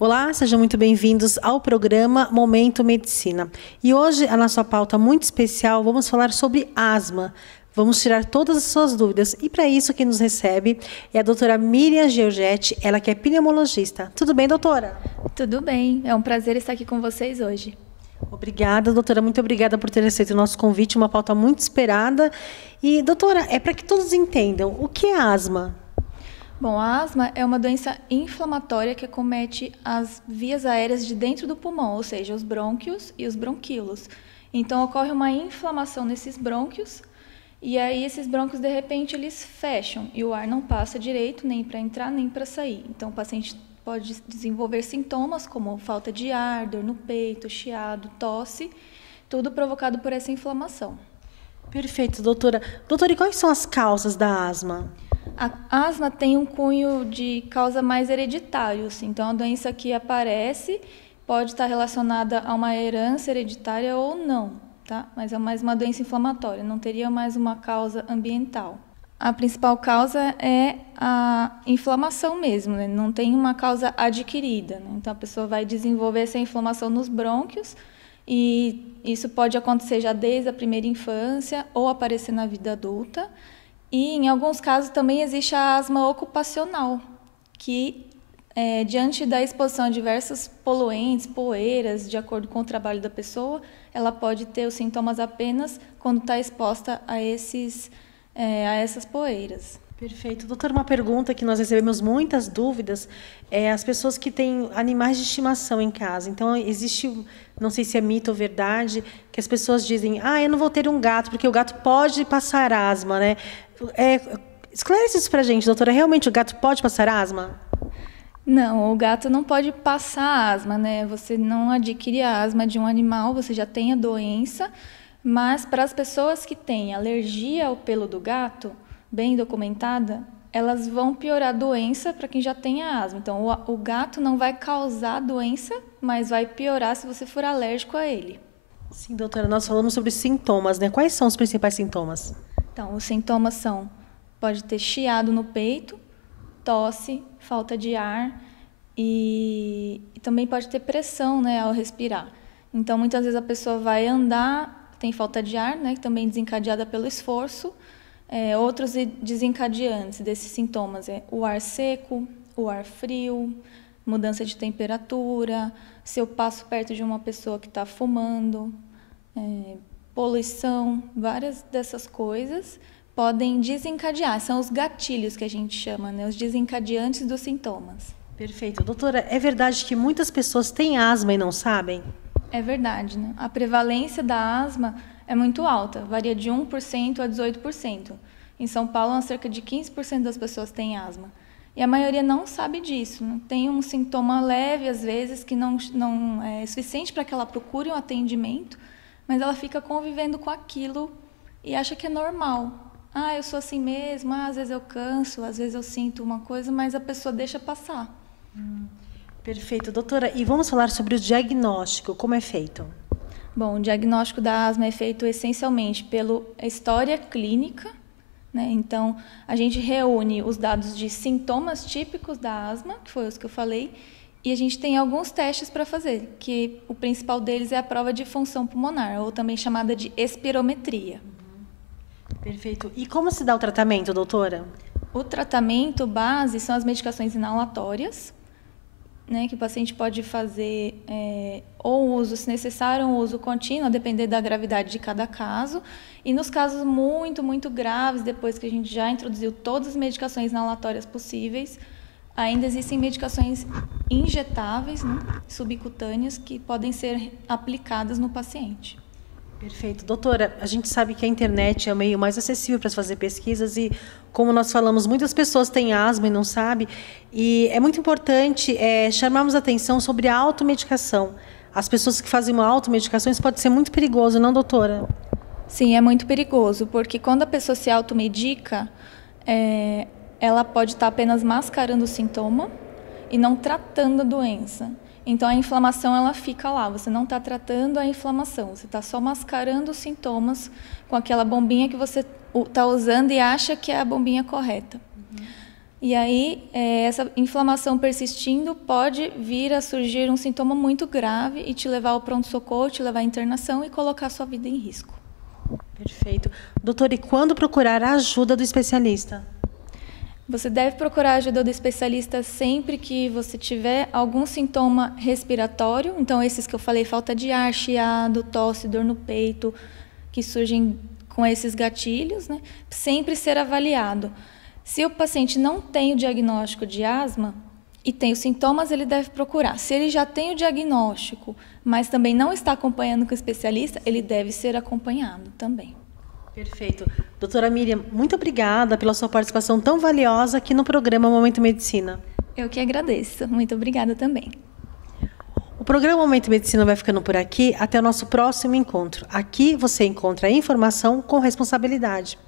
Olá, sejam muito bem-vindos ao programa Momento Medicina. E hoje, a nossa pauta muito especial, vamos falar sobre asma. Vamos tirar todas as suas dúvidas. E para isso, quem nos recebe é a doutora Miriam Georgetti, ela que é pneumologista. Tudo bem, doutora? Tudo bem, é um prazer estar aqui com vocês hoje. Obrigada, doutora. Muito obrigada por ter aceito o nosso convite, uma pauta muito esperada. E, doutora, é para que todos entendam, o que é asma? Bom, a asma é uma doença inflamatória que acomete as vias aéreas de dentro do pulmão, ou seja, os brônquios e os bronquíolos. Então, ocorre uma inflamação nesses brônquios, e aí esses brônquios, de repente, eles fecham, e o ar não passa direito, nem para entrar, nem para sair. Então, o paciente pode desenvolver sintomas como falta de ar, dor no peito, chiado, tosse, tudo provocado por essa inflamação. Perfeito, doutora. Doutora, e quais são as causas da asma? A asma tem um cunho de causa mais hereditário, assim. Então, a doença que aparece pode estar relacionada a uma herança hereditária ou não, tá? Mas é mais uma doença inflamatória, não teria mais uma causa ambiental. A principal causa é a inflamação mesmo, né? Não tem uma causa adquirida, né? Então, a pessoa vai desenvolver essa inflamação nos brônquios e isso pode acontecer já desde a primeira infância ou aparecer na vida adulta. E, em alguns casos, também existe a asma ocupacional, que, diante da exposição a diversos poluentes, poeiras, de acordo com o trabalho da pessoa, ela pode ter os sintomas apenas quando está exposta a essas poeiras. Perfeito. Doutora, uma pergunta que nós recebemos muitas dúvidas é as pessoas que têm animais de estimação em casa. Então, existe, não sei se é mito ou verdade, que as pessoas dizem, eu não vou ter um gato, porque o gato pode passar asma, né? Esclarece isso para a gente, doutora. Realmente o gato pode passar asma? Não, o gato não pode passar asma, né? Você não adquire a asma de um animal, você já tem a doença, mas para as pessoas que têm alergia ao pelo do gato, bem documentada, elas vão piorar a doença para quem já tem a asma. Então, o gato não vai causar doença, mas vai piorar se você for alérgico a ele. Sim, doutora, nós falamos sobre sintomas, né? Quais são os principais sintomas? Então, os sintomas são, pode ter chiado no peito, tosse, falta de ar e também pode ter pressão, né, ao respirar. Então, muitas vezes a pessoa vai andar, tem falta de ar, né, também desencadeada pelo esforço. Outros desencadeantes desses sintomas é o ar seco, o ar frio, mudança de temperatura, se eu passo perto de uma pessoa que está fumando, poluição, várias dessas coisas podem desencadear, são os gatilhos que a gente chama, né? Os desencadeantes dos sintomas. Perfeito. Doutora, é verdade que muitas pessoas têm asma e não sabem? É verdade, né? A prevalência da asma é muito alta, varia de 1% a 18%. Em São Paulo, cerca de 15% das pessoas têm asma. E a maioria não sabe disso, né? Tem um sintoma leve, às vezes, que não é suficiente para que ela procure um atendimento, mas ela fica convivendo com aquilo e acha que é normal. Eu sou assim mesmo, às vezes eu canso, às vezes eu sinto uma coisa, mas a pessoa deixa passar. Perfeito. Doutora, e vamos falar sobre o diagnóstico, como é feito? Bom, o diagnóstico da asma é feito essencialmente pela história clínica, né? Então, a gente reúne os dados de sintomas típicos da asma, que foi os que eu falei, e a gente tem alguns testes para fazer, que o principal deles é a prova de função pulmonar, ou também chamada de espirometria. Perfeito. E como se dá o tratamento, doutora? O tratamento base são as medicações inalatórias, né, que o paciente pode fazer ou uso, se necessário, um uso contínuo, a depender da gravidade de cada caso. E nos casos muito, muito graves, depois que a gente já introduziu todas as medicações inalatórias possíveis, ainda existem medicações injetáveis, né, subcutâneas, que podem ser aplicadas no paciente. Perfeito. Doutora, a gente sabe que a internet é o meio mais acessível para fazer pesquisas e, como nós falamos, muitas pessoas têm asma e não sabem. E é muito importante chamarmos a atenção sobre a automedicação. As pessoas que fazem uma automedicação, isso pode ser muito perigoso, não, doutora? Sim, é muito perigoso, porque quando a pessoa se automedica, ela pode estar apenas mascarando o sintoma e não tratando a doença. Então, a inflamação ela fica lá, você não está tratando a inflamação, você está só mascarando os sintomas com aquela bombinha que você está usando e acha que é a bombinha correta. E aí, essa inflamação persistindo pode vir a surgir um sintoma muito grave e te levar ao pronto-socorro, te levar à internação e colocar sua vida em risco. Perfeito. Doutora, e quando procurar a ajuda do especialista? Você deve procurar a ajuda do especialista sempre que você tiver algum sintoma respiratório. Então, esses que eu falei, falta de ar, chiado, tosse, dor no peito, que surgem com esses gatilhos, né? Sempre ser avaliado. Se o paciente não tem o diagnóstico de asma e tem os sintomas, ele deve procurar. Se ele já tem o diagnóstico, mas também não está acompanhando com o especialista, ele deve ser acompanhado também. Perfeito. Doutora Miriam, muito obrigada pela sua participação tão valiosa aqui no programa Momento Medicina. Eu que agradeço. Muito obrigada também. O programa Momento Medicina vai ficando por aqui. Até o nosso próximo encontro. Aqui você encontra informação com responsabilidade.